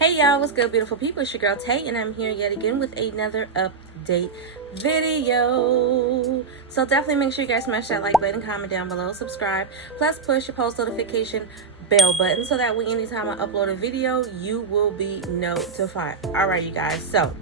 Hey y'all, what's good, beautiful people? It's your girl Tay, and I'm here yet again with another update video. So definitely make sure you guys smash that like button, comment down below, subscribe, plus push your post notification bell button so that way anytime I upload a video, you will be notified. Alright, you guys, so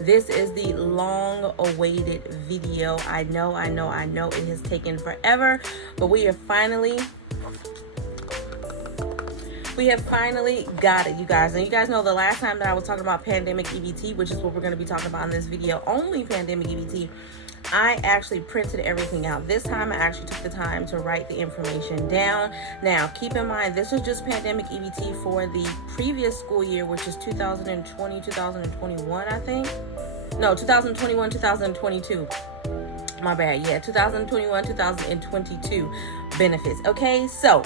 this is the long-awaited video. I know it has taken forever, but we have finally got it, you guys. And you guys know the last time that I was talking about pandemic EBT, which is what we're going to be talking about in this video, only pandemic EBT, I actually printed everything out. This time I actually took the time to write the information down. Now, keep in mind, this was just pandemic EBT for the previous school year, which is 2020, 2021, I think. No, 2021, 2022. My bad. Yeah, 2021, 2022 benefits. Okay, so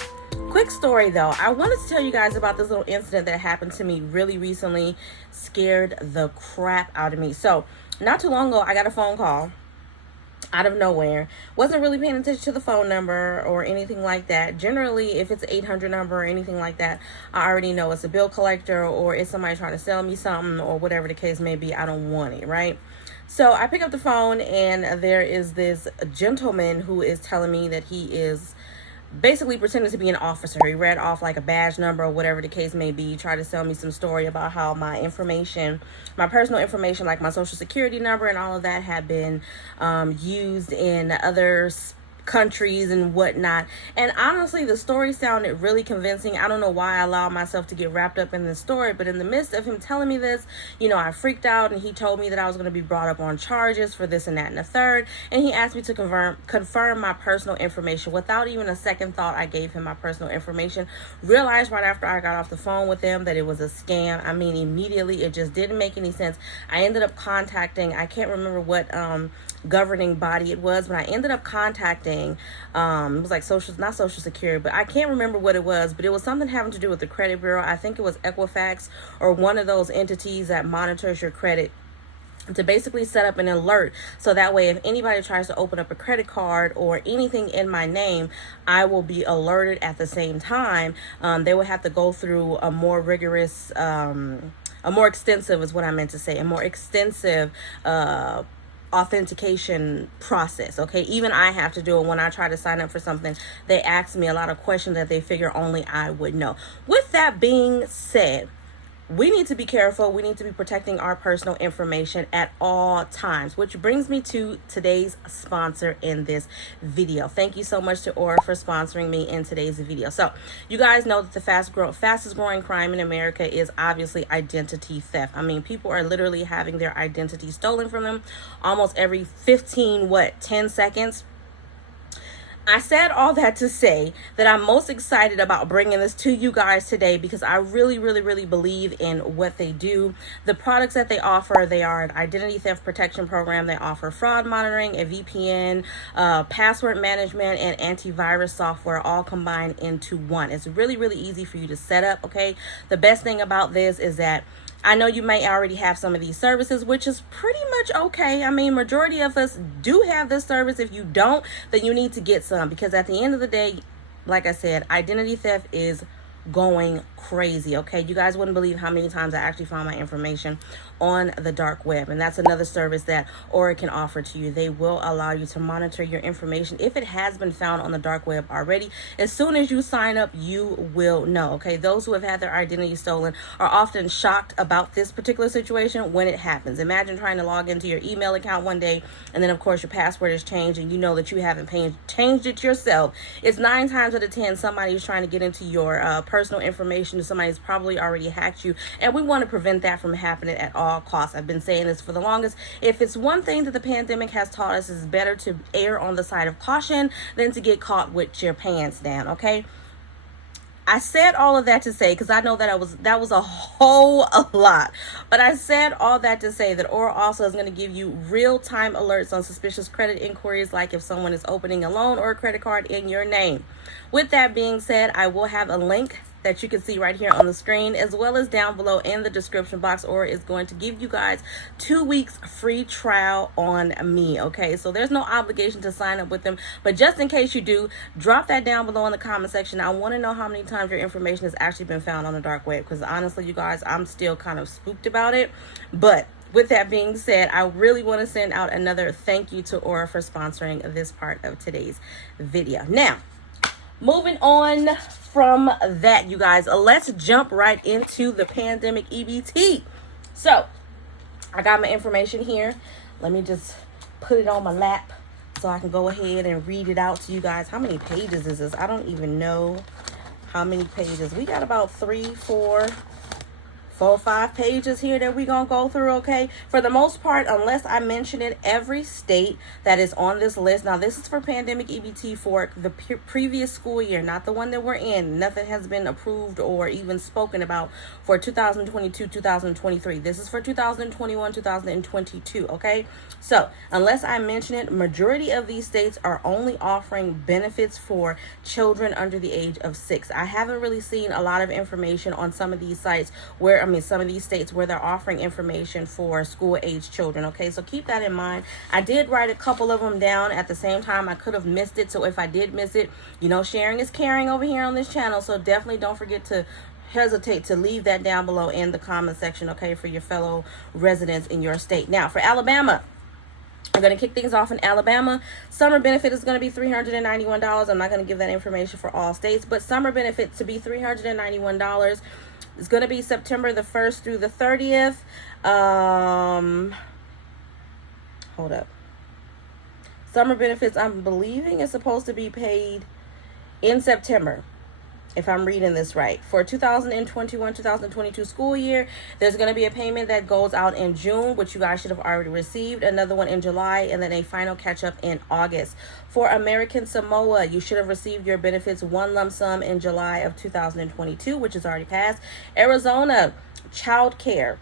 quick story though. I wanted to tell you guys about this little incident that happened to me really recently. Scared the crap out of me. So not too long ago, I got a phone call out of nowhere. Wasn't really paying attention to the phone number or anything like that. Generally, if it's an 800 number or anything like that, I already know it's a bill collector or it's somebody trying to sell me something or whatever the case may be. I don't want it, right? So I pick up the phone and there is this gentleman who is telling me that he is basically pretending to be an officer. He read off like a badge number or whatever the case may be. He tried to sell me some story about how my information, my personal information, like my social security number and all of that had been used in other countries and whatnot. And honestly, the story sounded really convincing. I don't know why I allowed myself to get wrapped up in this story, but in the midst of him telling me this, you know, I freaked out and he told me that I was going to be brought up on charges for this and that and the third. And he asked me to confirm my personal information. Without even a second thought, I gave him my personal information. Realized right after I got off the phone with him that it was a scam. I mean, immediately, it just didn't make any sense. I ended up contacting, I can't remember what governing body it was, but I ended up contacting it was like not social security, but I can't remember what it was, but it was something having to do with the credit bureau. I think it was Equifax or one of those entities that monitors your credit, to basically set up an alert so that way if anybody tries to open up a credit card or anything in my name, I will be alerted at the same time. They will have to go through a more rigorous a more extensive authentication process. Okay, even I have to do it when I try to sign up for something. They ask me a lot of questions that they figure only I would know. With that being said, we need to be careful. We need to be protecting our personal information at all times, which brings me to today's sponsor in this video. Thank you so much to Aura for sponsoring me in today's video. So you guys know that the fastest growing crime in America is obviously identity theft. I mean, people are literally having their identity stolen from them almost every 10 seconds. I said all that to say that I'm most excited about bringing this to you guys today because I really believe in what they do. The products that they offer, they are an identity theft protection program. They offer fraud monitoring, a VPN, password management, and antivirus software all combined into one. It's really easy for you to set up, okay? The best thing about this is that I know you may already have some of these services, which is pretty much okay. I mean, majority of us do have this service. If you don't, then you need to get some, because at the end of the day, like I said, identity theft is going crazy. Okay, you guys wouldn't believe how many times I actually found my information on the dark web, and that's another service that Aura can offer to you. They will allow you to monitor your information if it has been found on the dark web already. As soon as you sign up, you will know. Okay, those who have had their identity stolen are often shocked about this particular situation when it happens. Imagine trying to log into your email account one day and then of course your password is changed and you know that you haven't changed it yourself. It's 9 times out of 10 somebody is trying to get into your personal information. Somebody's probably already hacked you, and we want to prevent that from happening at all costs. I've been saying this for the longest. If it's one thing that the pandemic has taught us, is better to err on the side of caution than to get caught with your pants down. Okay, I said all of that to say, because I know that was a whole lot, but I said all that to say that Aura also is going to give you real-time alerts on suspicious credit inquiries, like if someone is opening a loan or a credit card in your name. With that being said, I will have a link that you can see right here on the screen, as well as down below in the description box. Aura is going to give you guys 2 weeks free trial on me. Okay, so there's no obligation to sign up with them, but just in case you do, drop that down below in the comment section. I want to know how many times your information has actually been found on the dark web, because honestly, you guys, I'm still kind of spooked about it. But with that being said, I really want to send out another thank you to Aura for sponsoring this part of today's video. Now, moving on from that, you guys, let's jump right into the pandemic EBT. So I got my information here. Let me just put it on my lap so I can go ahead and read it out to you guys. How many pages is this? I don't even know how many pages. We got about 4 or 5 pages here that we're gonna go through. Okay, for the most part, unless I mention it, every state that is on this list, now this is for pandemic EBT for the previous school year, not the one that we're in. Nothing has been approved or even spoken about for 2022-2023. This is for 2021-2022. Okay, so unless I mention it, majority of these states are only offering benefits for children under the age of 6. I haven't really seen a lot of information on some of these sites where, some of these states where they're offering information for school age children. Okay, so keep that in mind. I did write a couple of them down at the same time. I could have missed it, so if I did miss it, you know, sharing is caring over here on this channel, so definitely don't forget to hesitate to leave that down below in the comment section, okay, for your fellow residents in your state. Now, for Alabama, I'm going to kick things off in Alabama. Summer benefit is going to be $391. I'm not going to give that information for all states, but summer benefit to be $391. It's going to be September the 1st through the 30th. Hold up. Summer benefits, I'm believing, is supposed to be paid in September, if I'm reading this right. For 2021-2022 school year, there's going to be a payment that goes out in June, which you guys should have already received, another one in July, and then a final catch-up in August. For American Samoa, you should have received your benefits one lump sum in July of 2022, which is already passed. Arizona, child care.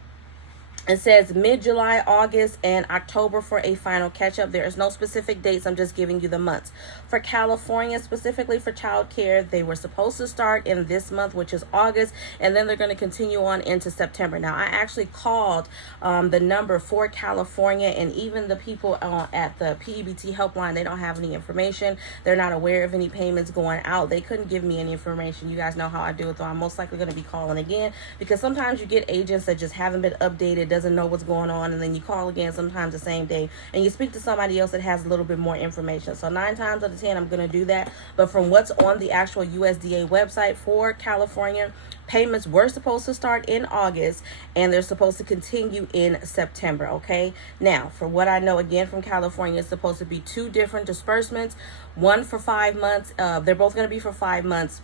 It says mid-July, August, and October for a final catch-up. There is no specific dates. I'm just giving you the months. For California, specifically for child care, they were supposed to start in this month, which is August, and then they're going to continue on into September. Now, I actually called the number for California, and even the people at the PEBT helpline, they don't have any information. They're not aware of any payments going out. They couldn't give me any information. You guys know how I do it, though. I'm most likely going to be calling again, because sometimes you get agents that just haven't been updated, doesn't know what's going on, and then you call again sometimes the same day and you speak to somebody else that has a little bit more information. So 9 times out of 10 I'm going to do that. But from what's on the actual USDA website for California, payments were supposed to start in August and they're supposed to continue in September. Okay, now for what I know again from California, it's supposed to be 2 different disbursements, one for 5 months. They're both going to be for 5 months.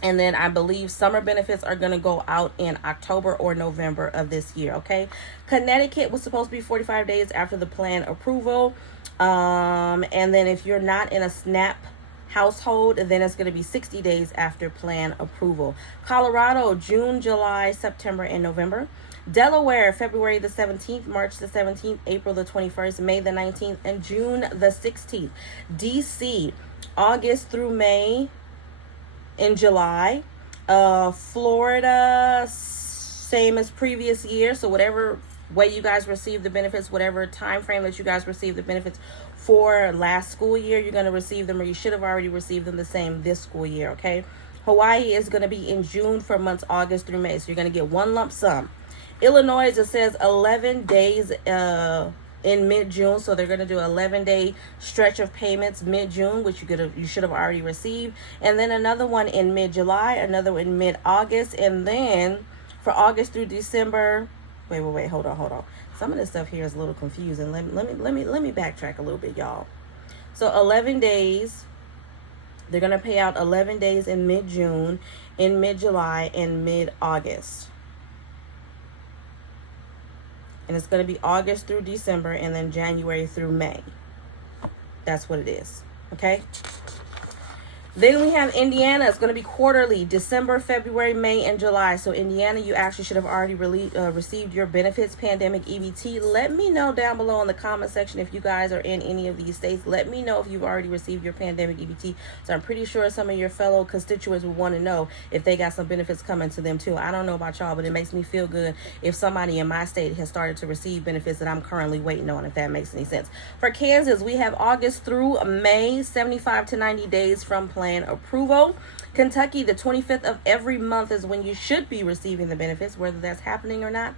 And then I believe summer benefits are going to go out in October or November of this year. Okay. Connecticut was supposed to be 45 days after the plan approval. And then if you're not in a SNAP household, then it's going to be 60 days after plan approval. Colorado, June, July, September, and November. Delaware, February the 17th, March the 17th, April the 21st, May the 19th, and June the 16th. DC, August through May in July. Florida, same as previous year. So whatever way you guys receive the benefits, whatever time frame that you guys receive the benefits for last school year, you're going to receive them, or you should have already received them the same this school year. Okay. Hawaii is going to be in June for months August through May. So you're going to get one lump sum. Illinois, it says 11 days in mid-June, so they're going to do 11-day stretch of payments mid-June, which you should have already received, and then another one in mid-July, another one in mid-August, and then for August through December. Wait, hold on. Some of this stuff here is a little confusing. Let me backtrack a little bit, y'all. So 11 days. They're going to pay out 11 days in mid-June, in mid-July, and mid-August. And it's going to be August through December, and then January through May. That's what it is. Okay? Then we have Indiana. It's going to be quarterly, December, February, May, and July. So Indiana, you actually should have already received your benefits, pandemic EBT. Let me know down below in the comment section if you guys are in any of these states. Let me know if you've already received your pandemic EBT. So I'm pretty sure some of your fellow constituents would want to know if they got some benefits coming to them too. I don't know about y'all, but it makes me feel good if somebody in my state has started to receive benefits that I'm currently waiting on, if that makes any sense. For Kansas, we have August through May, 75 to 90 days from plan approval. Kentucky, the 25th of every month is when you should be receiving the benefits. Whether that's happening or not,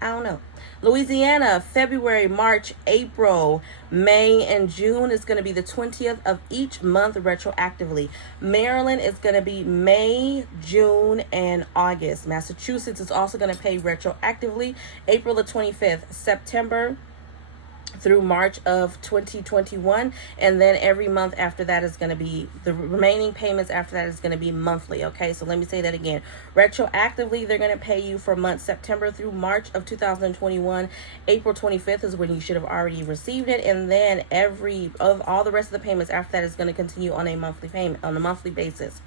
I don't know. Louisiana, February, March, April, May, and June is going to be the 20th of each month retroactively. Maryland is going to be May, June, and August. Massachusetts is also going to pay retroactively April the 25th, September through March of 2021, and then every month after that is going to be, the remaining payments after that is going to be monthly. Okay, so let me say that again. Retroactively, they're going to pay you for months September through March of 2021. April 25th is when you should have already received it, and then all the rest of the payments after that is going to continue on a monthly payment, on a monthly basis.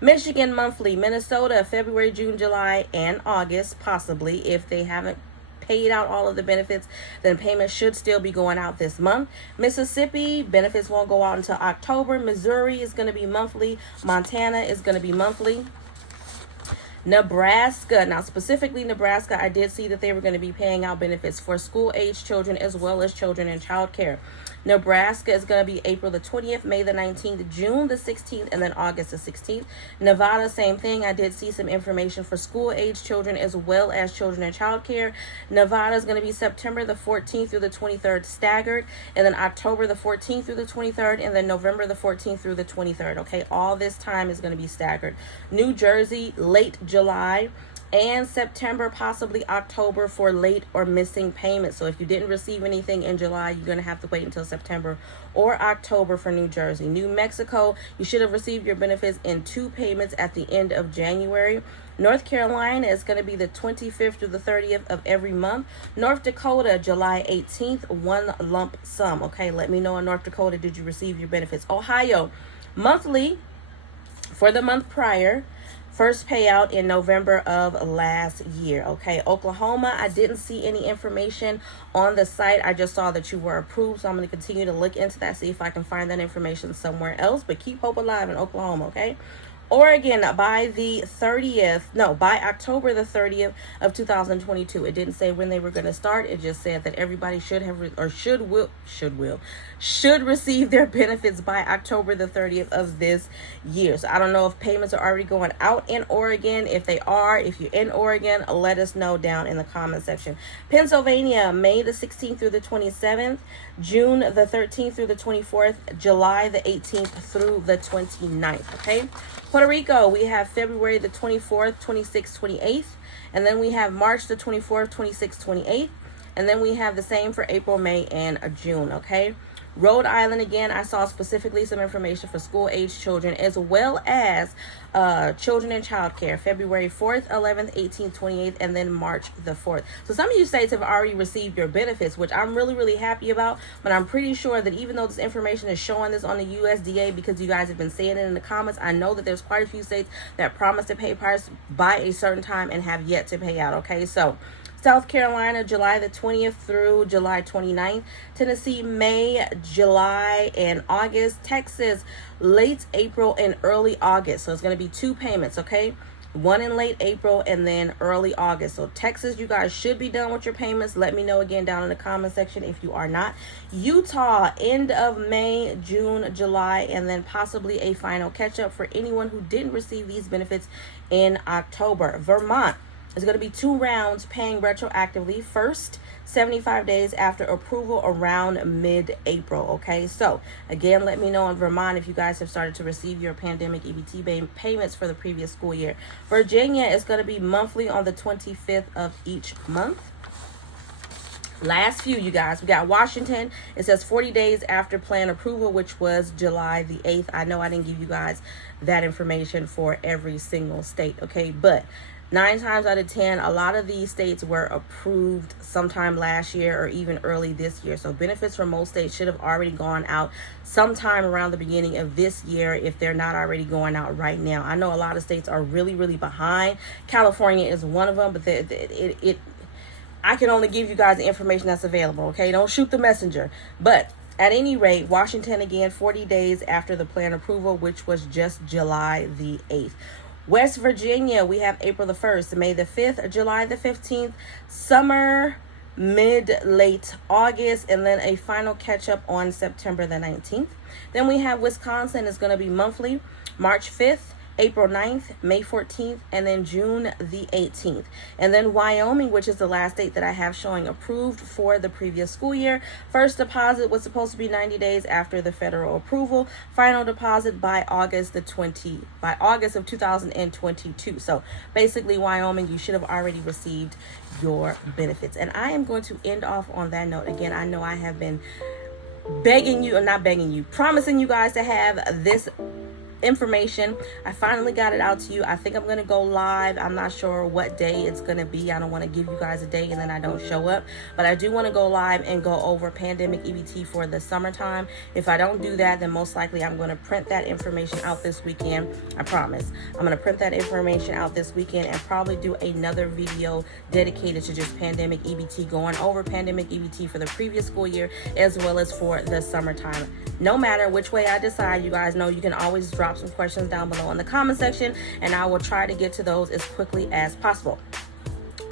Michigan monthly. Minnesota, February, June, July, and August, possibly, if they haven't paid out all of the benefits, then payments should still be going out this month. Mississippi, benefits won't go out until October. Missouri is going to be monthly. Montana is going to be monthly. Nebraska, now specifically Nebraska, I did see that they were going to be paying out benefits for school-age children as well as children in child care. Nebraska is going to be April the 20th, May the 19th, June the 16th, and then August the 16th. Nevada, same thing. I did see some information for school-age children as well as children in child care. Nevada is going to be September the 14th through the 23rd staggered, and then October the 14th through the 23rd, and then November the 14th through the 23rd. Okay, all this time is going to be staggered. New Jersey, late July and September, possibly October for late or missing payments. So if you didn't receive anything in July, you're going to have to wait until September or October for New Jersey. New Mexico, you should have received your benefits in 2 payments at the end of January. North Carolina is going to be the 25th through the 30th of every month. North Dakota, July 18th, 1 lump sum. Okay, let me know in North Dakota, did you receive your benefits? Ohio, monthly for the month prior. First payout in November of last year. Okay, Oklahoma, I didn't see any information on the site. I just saw that you were approved, so I'm going to continue to look into that, see if I can find that information somewhere else. But keep hope alive in Oklahoma, okay? Oregon, by October the 30th of 2022. It didn't say when they were going to start. It just said that everybody should receive their benefits by October the 30th of this year. So I don't know if payments are already going out in Oregon. If they are, if you're in Oregon, let us know down in the comment section. Pennsylvania, May the 16th through the 27th, June the 13th through the 24th, July the 18th through the 29th. Okay. Puerto Rico, we have February the 24th, 26th, 28th, and then we have March the 24th, 26th, 28th, and then we have the same for April, May, and June, okay? Rhode Island, again, I saw specifically some information for school-age children as well as children in child care, February 4th, 11th, 18th, 28th, and then March the 4th. So some of you states have already received your benefits, which I'm really, really happy about, but I'm pretty sure that even though this information is showing this on the USDA, because you guys have been saying it in the comments, I know that there's quite a few states that promise to pay price by a certain time and have yet to pay out, okay? So South Carolina, July the 20th through July 29th. Tennessee, May, July, and August. Texas, late April and early August. So it's going to be 2 payments, okay? One in late April and then early August. So Texas, you guys should be done with your payments. Let me know again down in the comment section if you are not. Utah, end of May, June, July, and then possibly a final catch-up for anyone who didn't receive these benefits in October. Vermont, it's going to be 2 rounds paying retroactively. First, 75 days after approval around mid-April. Okay, so again, let me know in Vermont if you guys have started to receive your pandemic EBT payments for the previous school year. Virginia is going to be monthly on the 25th of each month. Last few, you guys, we got Washington. It says 40 days after plan approval, which was July the 8th. I know I didn't give you guys that information for every single state, okay, but 9 times out of 10, a lot of these states were approved sometime last year or even early this year. So benefits from most states should have already gone out sometime around the beginning of this year if they're not already going out right now. I know a lot of states are really, really behind. California is one of them, but I can only give you guys the information that's available, okay? Don't shoot the messenger. But at any rate, Washington, again, 40 days after the plan approval, which was just July the 8th. West Virginia, we have April the 1st, May the 5th, July the 15th, summer, late August, and then a final catch-up on September the 19th. Then we have Wisconsin, is going to be monthly, March 5th, April 9th, May 14th, and then June the 18th. And then Wyoming, which is the last date that I have showing approved for the previous school year. First deposit was supposed to be 90 days after the federal approval. Final deposit by August of 2022. So basically, Wyoming, you should have already received your benefits. And I am going to end off on that note. Again, I know I have been promising you guys to have this information. I finally got it out to you. I think I'm gonna go live. I'm not sure what day it's gonna be. I don't want to give you guys a day and then I don't show up, but I do want to go live and go over pandemic EBT for the summertime. If I don't do that, then most likely I'm going to print that information out this weekend. I promise I'm going to print that information out this weekend and probably do another video dedicated to just pandemic EBT, going over pandemic EBT for the previous school year as well as for the summertime. No matter which way I decide, you guys know you can always drop some questions down below in the comment section and I will try to get to those as quickly as possible.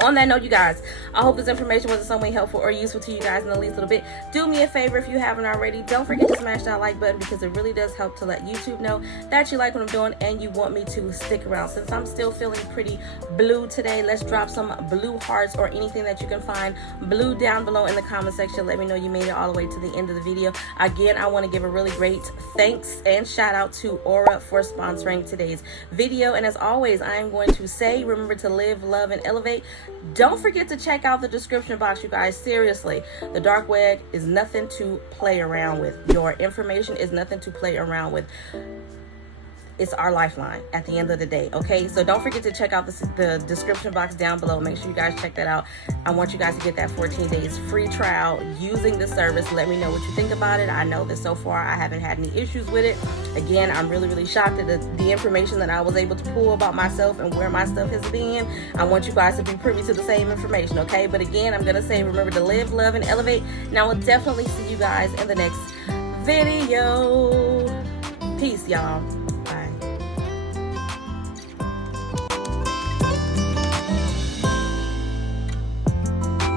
On that note, you guys, I hope this information was in some way helpful or useful to you guys in the least little bit. Do me a favor if you haven't already. Don't forget to smash that like button because it really does help to let YouTube know that you like what I'm doing and you want me to stick around. Since I'm still feeling pretty blue today, let's drop some blue hearts or anything that you can find blue down below in the comment section. Let me know you made it all the way to the end of the video. Again, I want to give a really great thanks and shout out to Aura for sponsoring today's video. And as always, I am going to say, remember to live, love, and elevate. Don't forget to check out the description box, you guys. Seriously, the dark web is nothing to play around with. Your information is nothing to play around with. It's our lifeline at the end of the day, okay? So don't forget to check out the description box down below. Make sure you guys check that out. I want you guys to get that 14 days free trial using the service. Let me know what you think about it. I know that so far I haven't had any issues with it. Again, I'm really, really shocked at the information that I was able to pull about myself and where my stuff has been. I want you guys to be privy to the same information, okay? But again, I'm gonna say, remember to live, love, and elevate. And I will definitely see you guys in the next video. Peace, y'all.